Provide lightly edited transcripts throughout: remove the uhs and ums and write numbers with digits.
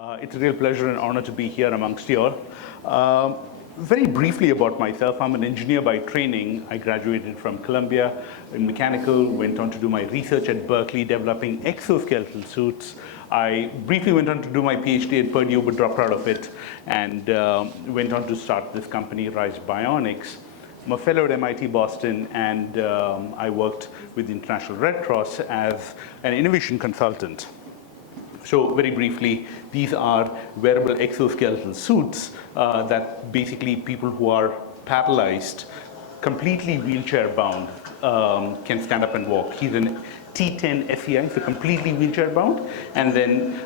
It's a real pleasure and honor to be here amongst you all. Very briefly about myself, I'm an engineer by training. I graduated from Columbia in mechanical, went on to do my research at Berkeley developing exoskeletal suits. I briefly went on to do my PhD at Purdue but dropped out of it and went on to start this company, Rise Bionics. I'm a fellow at MIT Boston, and I worked with the International Red Cross as an innovation consultant. So very briefly, these are wearable exoskeletal suits that basically people who are paralyzed, completely wheelchair bound, can stand up and walk. He's an T10 SEI, so completely wheelchair bound, and then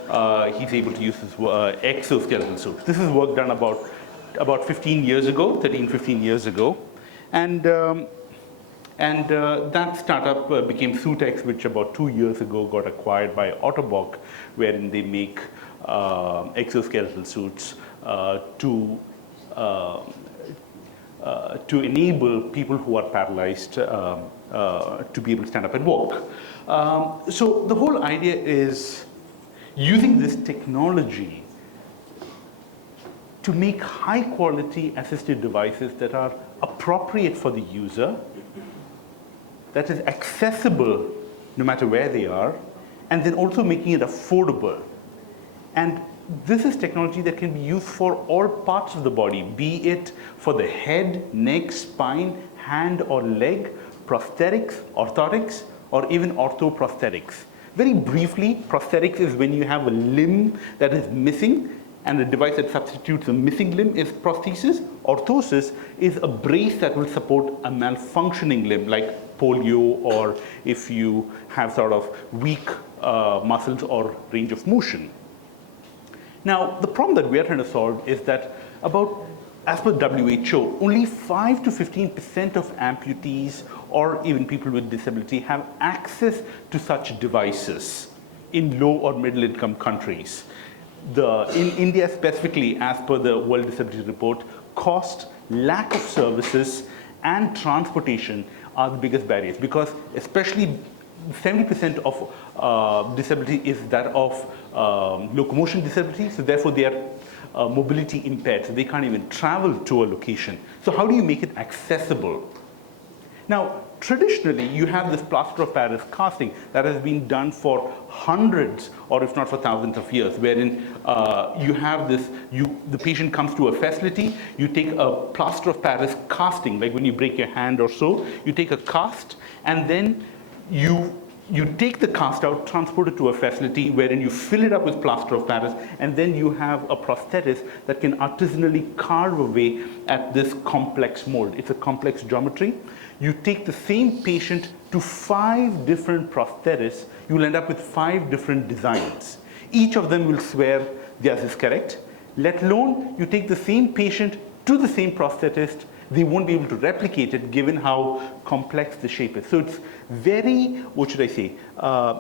he's able to use this exoskeletal suit. This is work done about 15 years ago, 13, 15 years ago. And that startup became Sutex, which about 2 years ago got acquired by Autobot, wherein they make exoskeletal suits to enable people who are paralyzed to be able to stand up and walk. So the whole idea is using this technology to make high quality assistive devices that are appropriate for the user, that is accessible no matter where they are, and then also making it affordable. And this is technology that can be used for all parts of the body, be it for the head, neck, spine, hand or leg, prosthetics, orthotics, or even orthoprosthetics. Very briefly, prosthetics is when you have a limb that is missing and a device that substitutes a missing limb is prosthesis. Orthosis is a brace that will support a malfunctioning limb, like polio, or if you have sort of weak muscles or range of motion. Now, the problem that we are trying to solve is that as per WHO, only 5 to 15% of amputees or even people with disability have access to such devices in low or middle income countries. In India specifically, as per the World Disability Report, cost, lack of services, and transportation are the biggest barriers, because especially 70% of disability is that of locomotion disability, so therefore they are mobility impaired, so they can't even travel to a location. So how do you make it accessible? Now, traditionally, you have this plaster of Paris casting that has been done for hundreds, or if not for thousands of years, wherein you have this, the patient comes to a facility, you take a plaster of Paris casting, like when you break your hand or so, you take a cast, and then you take the cast out, transport it to a facility wherein you fill it up with plaster of Paris, and then you have a prosthetist that can artisanally carve away at this complex mold. It's a complex geometry. You take the same patient to 5 different prosthetists, you'll end up with 5 different designs. Each of them will swear theirs is correct, let alone you take the same patient to the same prosthetist, they won't be able to replicate it given how complex the shape is. So it's very, what should I say,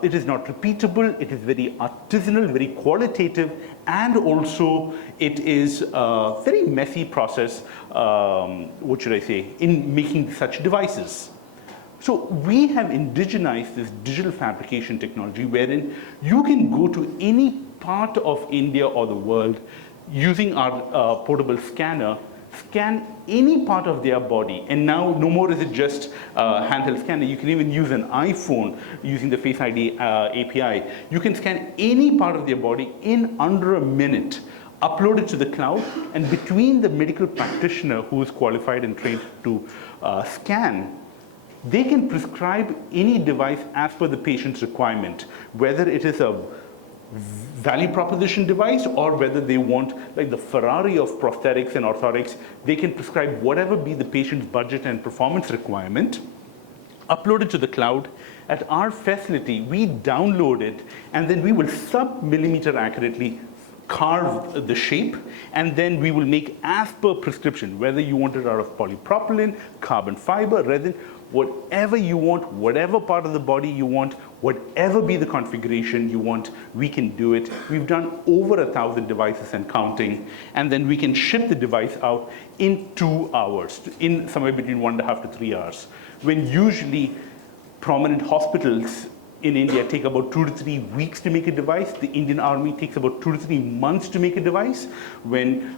it is not repeatable, it is very artisanal, very qualitative, and also it is a very messy process, what should I say, in making such devices. So we have indigenized this digital fabrication technology wherein you can go to any part of India or the world using our portable scanner, scan any part of their body, and now no more is it just handheld scanner. You can even use an iPhone using the Face ID API. You can scan any part of their body in under a minute, upload it to the cloud, and between the medical practitioner who is qualified and trained to scan, they can prescribe any device as per the patient's requirement, whether it is a value proposition device or whether they want like the Ferrari of prosthetics and orthotics. They can prescribe whatever be the patient's budget and performance requirement, upload it to the cloud. At our facility, we download it, and then we will sub-millimeter accurately carve the shape, and then we will make as per prescription, whether you want it out of polypropylene, carbon fiber, resin, whatever you want, whatever part of the body you want, whatever be the configuration you want, we can do it. We've done over 1,000 devices and counting, and then we can ship the device out in 2 hours, in somewhere between 1.5 to 3 hours, when usually prominent hospitals in India take about 2 to 3 weeks to make a device. The Indian Army takes about 2 to 3 months to make a device. When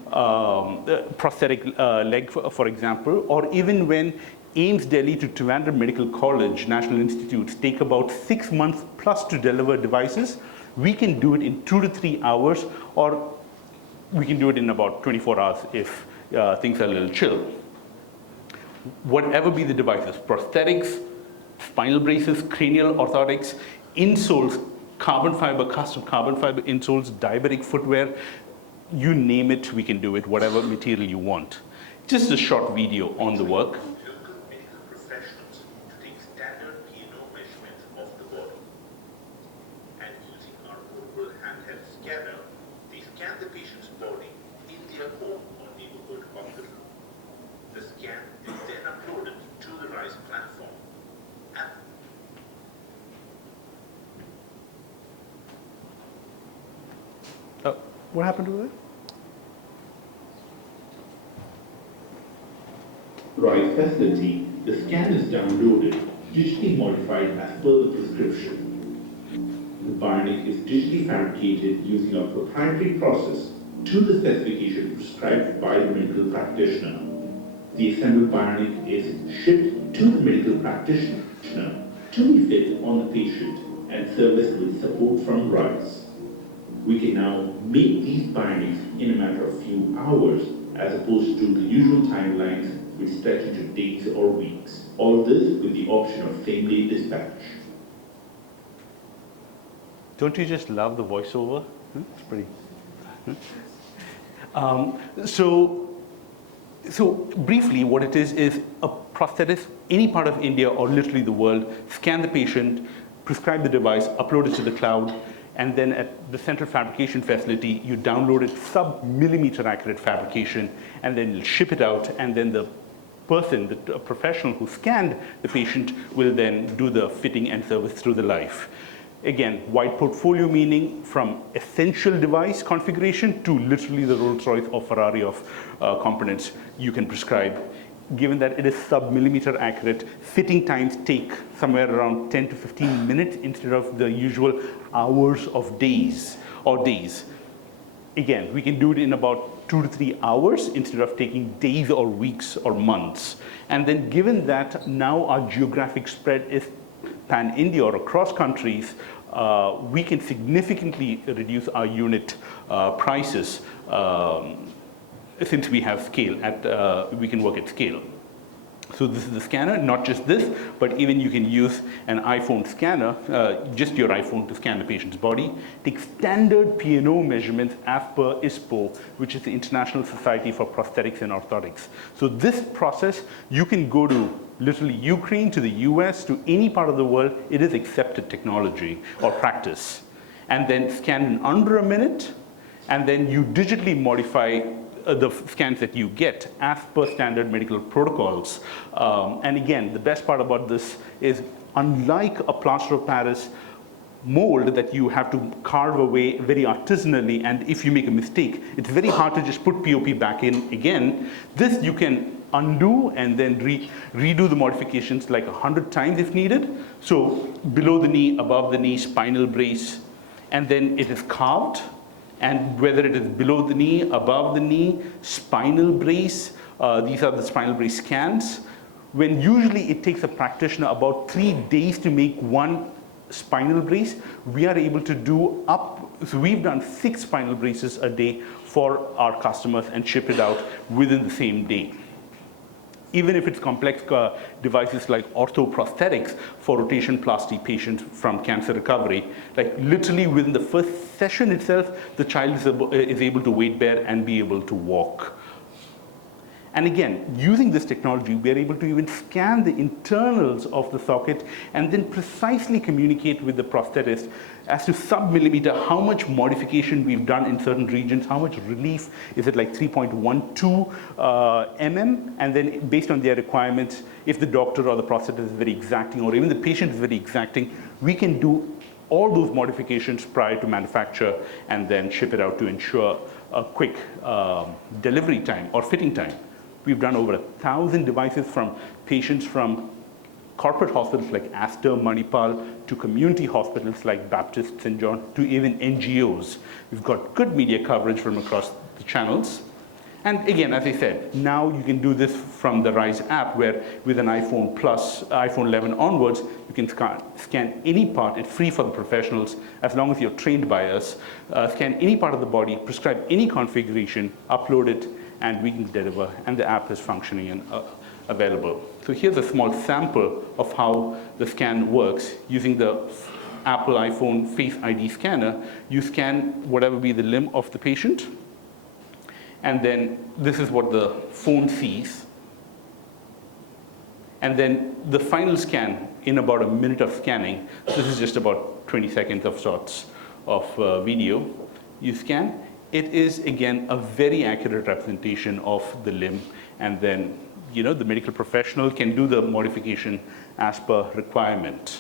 prosthetic leg, for example, or even when AIIMS Delhi to Trivandrum Medical College, National Institutes, take about 6 months plus to deliver devices, we can do it in 2 to 3 hours, or we can do it in about 24 hours if things are a little chill. Whatever be the devices, prosthetics, spinal braces, cranial orthotics, insoles, carbon fiber, custom carbon fiber insoles, diabetic footwear, you name it, we can do it, whatever material you want. Just a short video on the work. Medical professionals to take standard P&O measurements of the body. And using our portable handheld scanner, they scan the patient's body in their home or neighborhood hospital. The scan is then uploaded to the RISE platform. What happened to that? RISE facility, the scan is downloaded, digitally modified as per the prescription. The bionic is digitally fabricated using a proprietary process to the specification prescribed by the medical practitioner. The assembled bionic is shipped to the medical practitioner to be fitted on the patient and serviced with support from RISE. We can now make these bionics in a matter of few hours as opposed to the usual timelines which stretch into days or weeks. All this with the option of same-day dispatch. Don't you just love the voiceover? It's pretty. So briefly, what it is a prosthetist, any part of India or literally the world, scan the patient, prescribe the device, upload it to the cloud, and then at the central fabrication facility, you download it sub-millimeter accurate fabrication, and then you'll ship it out, and then the person, the professional who scanned the patient will then do the fitting and service through the life. Again, wide portfolio meaning from essential device configuration to literally the Rolls-Royce or Ferrari of components you can prescribe. Given that it is sub-millimeter accurate, fitting times take somewhere around 10 to 15 minutes instead of the usual hours of days or days. Again, we can do it in about 2 to 3 hours instead of taking days or weeks or months. And then given that now our geographic spread is pan-India or across countries, we can significantly reduce our unit prices since we have scale, we can work at scale. So this is the scanner, not just this, but even you can use an iPhone scanner, just your iPhone to scan the patient's body, take standard P&O measurements as per ISPO, which is the International Society for Prosthetics and Orthotics. So this process, you can go to literally Ukraine, to the US, to any part of the world, it is accepted technology or practice. And then scan in under a minute, and then you digitally modify the scans that you get as per standard medical protocols. And again, the best part about this is unlike a plaster of Paris mold that you have to carve away very artisanally, and if you make a mistake, it's very hard to just put POP back in again. This you can undo and then redo the modifications like 100 times if needed. So below the knee, above the knee, spinal brace, and then it is carved. And whether it is below the knee, above the knee, spinal brace, these are the spinal brace scans. When usually it takes a practitioner about 3 days to make one spinal brace, we are able to do so we've done 6 spinal braces a day for our customers and ship it out within the same day. Even if it's complex devices like orthoprosthetics for rotation plasty patients from cancer recovery, like literally within the first session itself, the child is able to weight bear and be able to walk. And again, using this technology, we're able to even scan the internals of the socket and then precisely communicate with the prosthetist as to sub-millimeter how much modification we've done in certain regions, how much relief, is it like 3.12 mm, and then based on their requirements, if the doctor or the prosthetist is very exacting or even the patient is very exacting, we can do all those modifications prior to manufacture and then ship it out to ensure a quick delivery time or fitting time. We've done over 1,000 devices from patients from corporate hospitals like Aster, Manipal, to community hospitals like Baptist, St. John, to even NGOs. We've got good media coverage from across the channels. And again, as I said, now you can do this from the RISE app, where with an iPhone Plus, iPhone 11 onwards, you can scan any part. It's free for the professionals, as long as you're trained by us. Scan any part of the body, prescribe any configuration, upload it, and we can deliver. And the app is functioning and available. So here's a small sample of how the scan works. Using the Apple iPhone Face ID scanner, you scan whatever be the limb of the patient, and then this is what the phone sees. And then the final scan, in about a minute of scanning, this is just about 20 seconds of shots of video, you scan. It is, again, a very accurate representation of the limb, and then the medical professional can do the modification as per requirement.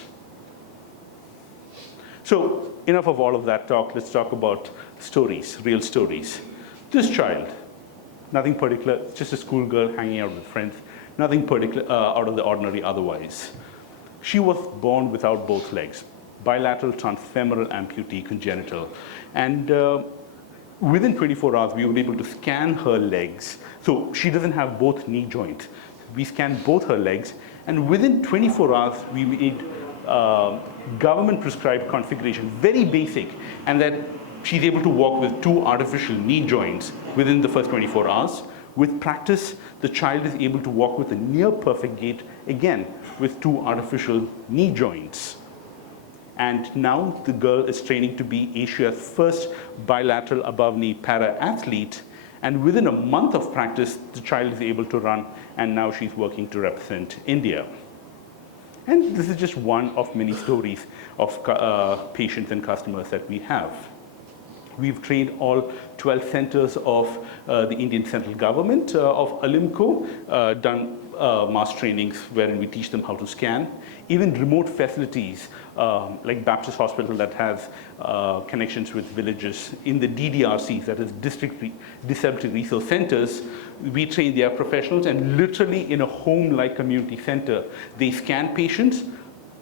So enough of all of that talk. Let's talk about stories, real stories. This child, nothing particular, just a schoolgirl hanging out with friends, nothing particular out of the ordinary otherwise. She was born without both legs, bilateral transfemoral amputee, congenital. And within 24 hours, we were able to scan her legs. So she doesn't have both knee joints. We scanned both her legs, and within 24 hours, we made government prescribed configuration, very basic, and that she's able to walk with 2 artificial knee joints within the first 24 hours. With practice, the child is able to walk with a near perfect gait, again, with 2 artificial knee joints. And now the girl is training to be Asia's first bilateral above knee para athlete. And within a month of practice, the child is able to run, and now she's working to represent India. And this is just one of many stories of patients and customers that we have. We've trained all 12 centers of the Indian central government of Alimco, done mass trainings wherein we teach them how to scan. Even remote facilities like Baptist Hospital that has connections with villages in the DDRCs, that is District Disability Resource Centers, we train their professionals, and literally in a home-like community center, they scan patients,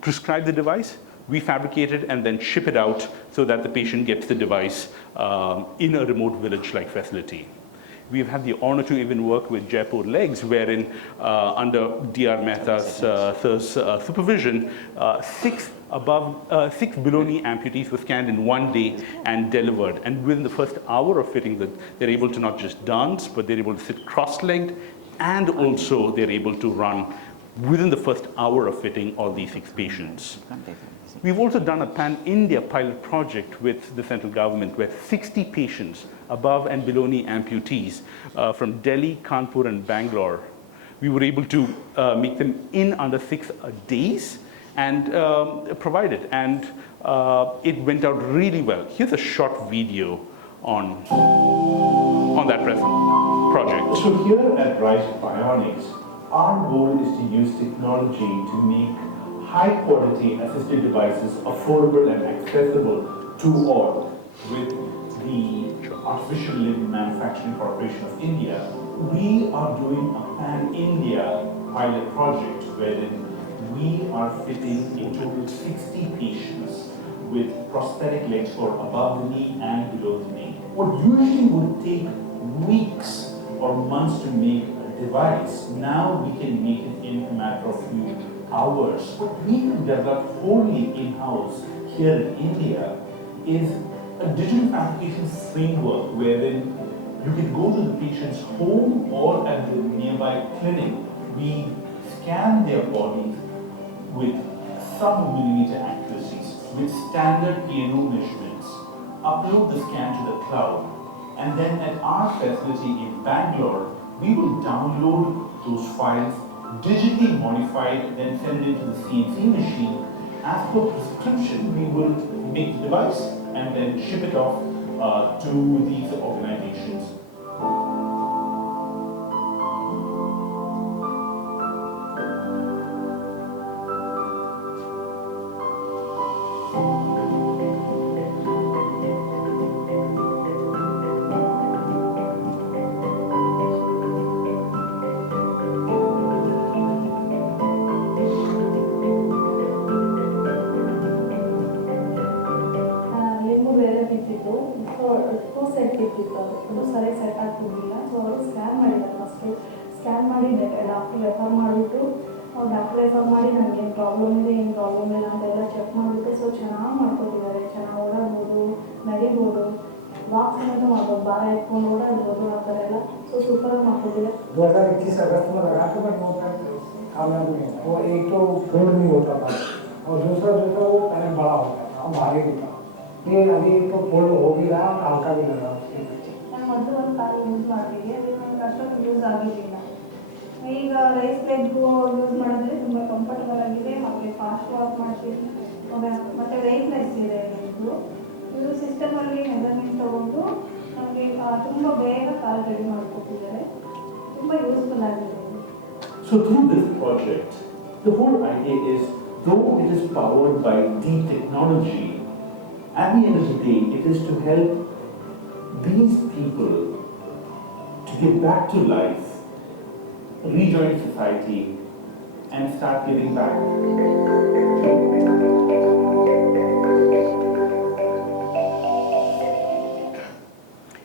prescribe the device, we fabricate it, and then ship it out so that the patient gets the device in a remote village-like facility. We've had the honor to even work with Jaipur Legs, wherein under Dr. Mehta's supervision, 6 below knee amputees were scanned in 1 day and delivered. And within the first hour of fitting, they're able to not just dance, but they're able to sit cross-legged, and also they're able to run within the first hour of fitting all these 6 patients. We've also done a pan-India pilot project with the central government where 60 patients, above and below knee amputees from Delhi, Kanpur, and Bangalore, we were able to make them in under 6 days and provide it. And it went out really well. Here's a short video on that present project. So here at Rise Bionics, our goal is to use technology to make high-quality assistive devices affordable and accessible to all. With the Artificial Limb Manufacturing Corporation of India, we are doing a pan-India pilot project wherein we are fitting a total 60 patients with prosthetic legs for above the knee and below the knee. What usually would take weeks or months to make a device, now we can make it in a matter of few hours. What we have developed wholly in-house here in India is a digital fabrication framework wherein you can go to the patient's home or at the nearby clinic. We scan their bodies with sub-millimeter accuracies, with standard PNO measurements, upload the scan to the cloud, and then at our facility in Bangalore, we will download those files, digitally modified, then send it to the CNC machine. As per prescription, we will make the device and then ship it off to these organizations. ಎತ್ತಿತ್ತು ಅದು ಸರಿಯಾಗಿ set ಆಗ್ತಿರ್ಲಿಲ್ಲ. So ಅವರು scan ಮಾಡಿದ್ದಾರೆ first. Scan ಮಾಡಿ doctor refer ಮಾಡಿಬಿಟ್ಟು ಅವ್ರು doctor refer ಮಾಡಿ ನನಗೇನು ಪ್ರಾಬ್ಲಮ್ ಇದೆ ಏನು ಪ್ರಾಬ್ಲಮ್ ಇಲ್ಲ ಅಂತೆಲ್ಲ ಚೆಕ್ ಮಾಡಿಬಿಟ್ಟು ಸೊ ಚೆನ್ನಾಗಿ ಮಾಡ್ಕೊತಿದ್ದಾರೆ. ಚೆನ್ನಾಗಿ ಓಡಾಡ್ಬೋದು, ನಡಿಬೋದು, ವಾಕ್ ಸಮೇತ ಮಾಡ್ಬೋದು, ಭಾರ ಎತ್ಕೊಂಡು ಓಡಾಡ್ಬೋದು, ಆ ಥರ ಎಲ್ಲ ಸೊ ಸೂಪರಾಗಿ ಮಾಡ್ಕೊತಿದ್ದಾರೆ. 2021 अगस्त में लगा के मैं कामयाब हुए। वो एक तो फ्लोर नहीं होता था और दूसरा जो था वो पहले बड़ा होता था, भारी भी था। ये अभी तो फोल्ड हो भी रहा है, हल्का भी लग रहा है। ನಾನು ಮೊದಲು ಒಂದು ಕಾಲು ಯೂಸ್ ಮಾಡ್ತೀವಿ, ಅದು ನನಗೆ ಅಷ್ಟೊಂದು ಯೂಸ್ ಆಗಿರಲಿಲ್ಲ. ಈಗ ರೈಸ್ ಲೆಗ್ಗು ಯೂಸ್ ಮಾಡಿದ್ರೆ ತುಂಬ ಕಂಫರ್ಟಬಲ್ ಆಗಿದೆ, ಹಾಗೆ ಫಾಸ್ಟ್ ವಾಕ್ ಮಾಡ್ತೀವಿ, ಮತ್ತು ವೆಯ್ಟ್ಲೆಸ್ ಇದೆ ಇದು ಸಿಸ್ಟಮಲ್ಲಿ ಮೆಜರ್ಮೆಂಟ್ ತೊಗೊಂಡು ನಮಗೆ ತುಂಬ ಬೇಗ ಕಾಲು ರೆಡಿ ಮಾಡಿಕೊಟ್ಟಿದ್ದಾರೆ. ತುಂಬ ಯೂಸ್ಫುಲ್ ಆಗಿದೆ. So through this project, the whole idea is, though it is powered by deep technology, at the end of the day, it is to help these people to get back to life, rejoin society, and start giving back.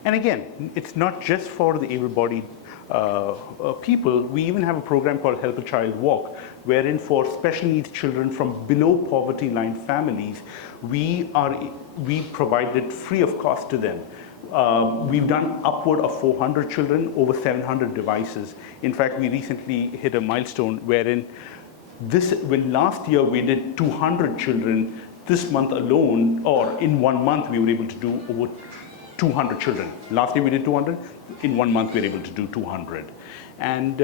And again, it's not just for the able-bodied people. We even have a program called Help a Child Walk, wherein for special needs children from below poverty line families, we provide it free of cost to them. We've done upward of 400 children, over 700 devices. In fact, we recently hit a milestone wherein when last year we did 200 children, this month alone, or in 1 month, we were able to do over 200 children. Last year we did 200, in 1 month we were able to do 200. And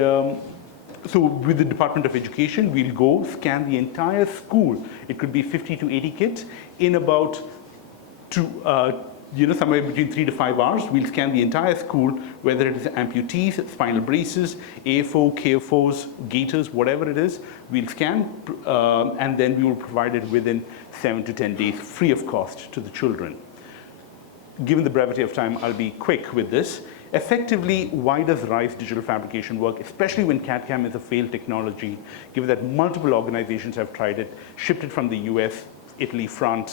so with the Department of Education, we'll go scan the entire school. It could be 50 to 80 kids in about somewhere between 3 to 5 hours. We'll scan the entire school, whether it is amputees, spinal braces, AFO, KFOs, gaiters, whatever it is. We'll scan and then we will provide it within 7 to 10 days, free of cost to the children. Given the brevity of time, I'll be quick with this. Effectively, why does RISE digital fabrication work, especially when CAD/CAM is a failed technology, given that multiple organizations have tried it, shipped it from the US, Italy, France.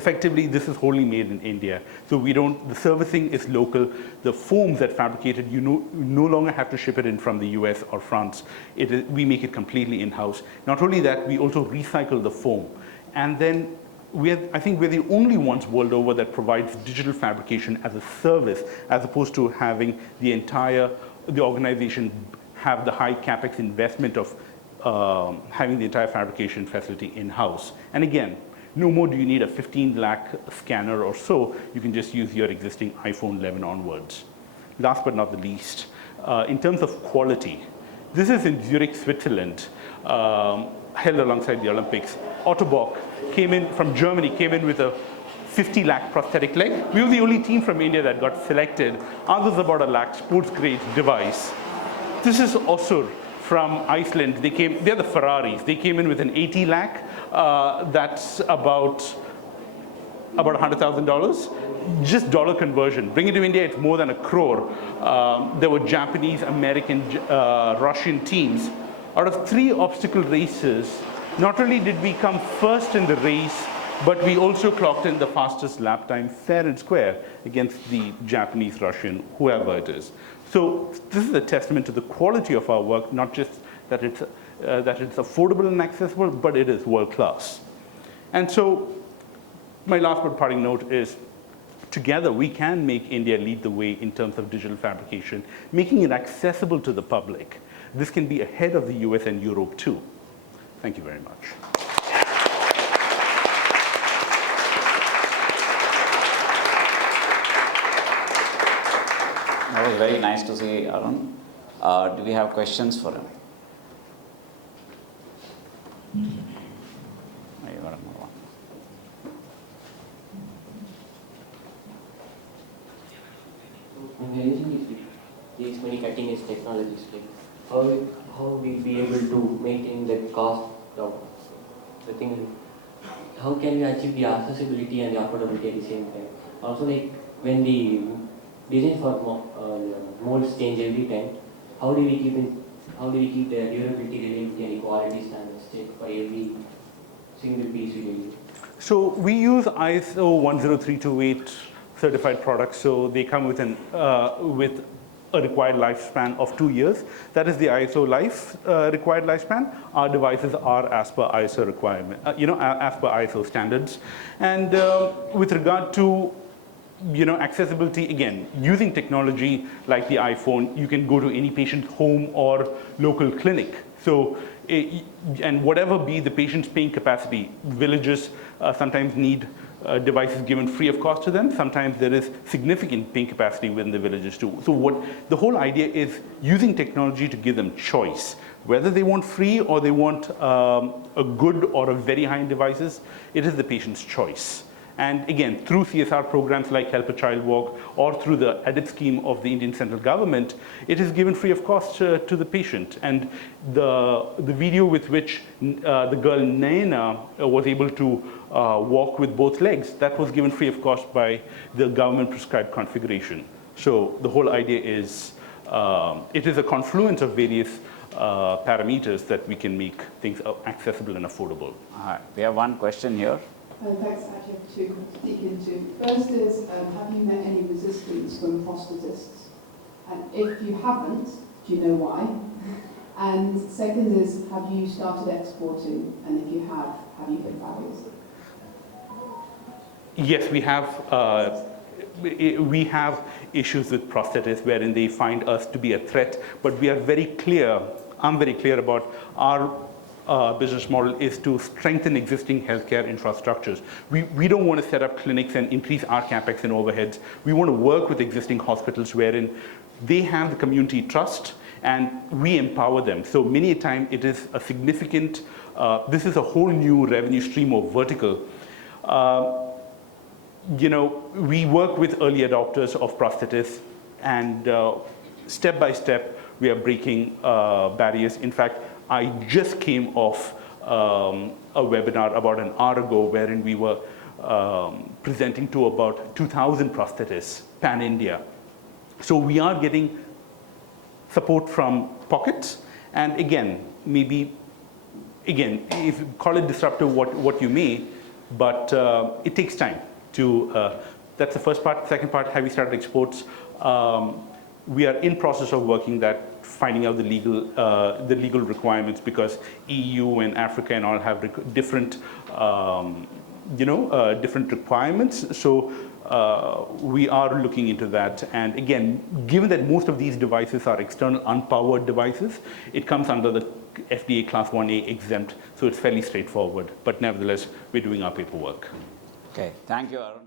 Effectively, this is wholly made in India. So the servicing is local. The foams that fabricated, you no longer have to ship it in from the US or France. We make it completely in-house. Not only that, we also recycle the foam. And then I think we're the only ones world over that provides digital fabrication as a service, as opposed to having the organization have the high capex investment of having the entire fabrication facility in-house. And again, no more do you need a 15 lakh scanner or so. You can just use your existing iPhone 11 onwards. Last but not the least, in terms of quality, this is in Zurich, Switzerland, held alongside the Olympics. Ottobock came in from Germany, came in with a 50 lakh prosthetic leg. We were the only team from India that got selected. Others about a lakh sports grade device. This is Osur from Iceland. They're the Ferraris. They came in with an 80 lakh. That's about $100,000. Just dollar conversion. Bring it to India, it's more than 1 crore. There were Japanese, American, Russian teams. Out of 3 obstacle races, not only did we come first in the race, but we also clocked in the fastest lap time fair and square against the Japanese, Russian, whoever it is. So this is a testament to the quality of our work, not just that it's affordable and accessible, but it is world class. And so my last but parting note is, together we can make India lead the way in terms of digital fabrication, making it accessible to the public. This can be ahead of the US and Europe too. Thank you very much. That was very nice to see, Arun. Do we have questions for him? You got another one. When we are using these many cutting edge technologies, like how we'll be able to maintain the cost of the thing? How can we achieve the accessibility and the affordability at the same time? Also, like when the design for molds change every time, how do we keep the durability, reliability, and quality standards checked for every single piece we do? So we use ISO 10328 certified products, so they come with with a required lifespan of 2 years. That is the ISO required lifespan. Our devices are as per ISO requirement, as per ISO standards. And with regard to accessibility, again, using technology like the iPhone, you can go to any patient's home or local clinic. So, and whatever be the patient's paying capacity, villages sometimes need devices given free of cost to them. Sometimes there is significant paying capacity within the villages too. So the whole idea is using technology to give them choice. Whether they want free or they want a good or a very high-end devices, it is the patient's choice. And again, through CSR programs like Help a Child Walk or through the EDIT scheme of the Indian central government, it is given free of cost to the patient. And the video with which the girl Naina was able to walk with both legs, that was given free of cost by the government prescribed configuration. So the whole idea is, it is a confluence of various parameters that we can make things accessible and affordable. We have one question here. Thanks. I have two to dig into. First is, have you met any resistance from prosthetists? And if you haven't, do you know why? And second is, have you started exporting? And if you have you hit barriers? Yes, we have issues with prosthetists wherein they find us to be a threat, but we are very clear, I'm very clear about our business model is to strengthen existing healthcare infrastructures. We don't want to set up clinics and increase our capex and overheads. We want to work with existing hospitals wherein they have the community trust and we empower them. So many a time it is a significant, this is a whole new revenue stream or vertical. We work with early adopters of prosthetists, and step by step we are breaking barriers. In fact, I just came off a webinar about an hour ago wherein we were presenting to about 2,000 prosthetists, pan-India. So we are getting support from pockets, and again, if you call it disruptive what you may, but it takes time to, that's the first part. Second part, have we started exports? We are in process of working that, finding out the legal requirements, because EU and Africa and all have different, different requirements. So we are looking into that. And again, given that most of these devices are external unpowered devices, it comes under the FDA Class 1A exempt. So it's fairly straightforward. But nevertheless, we're doing our paperwork. Okay, thank you, Arun.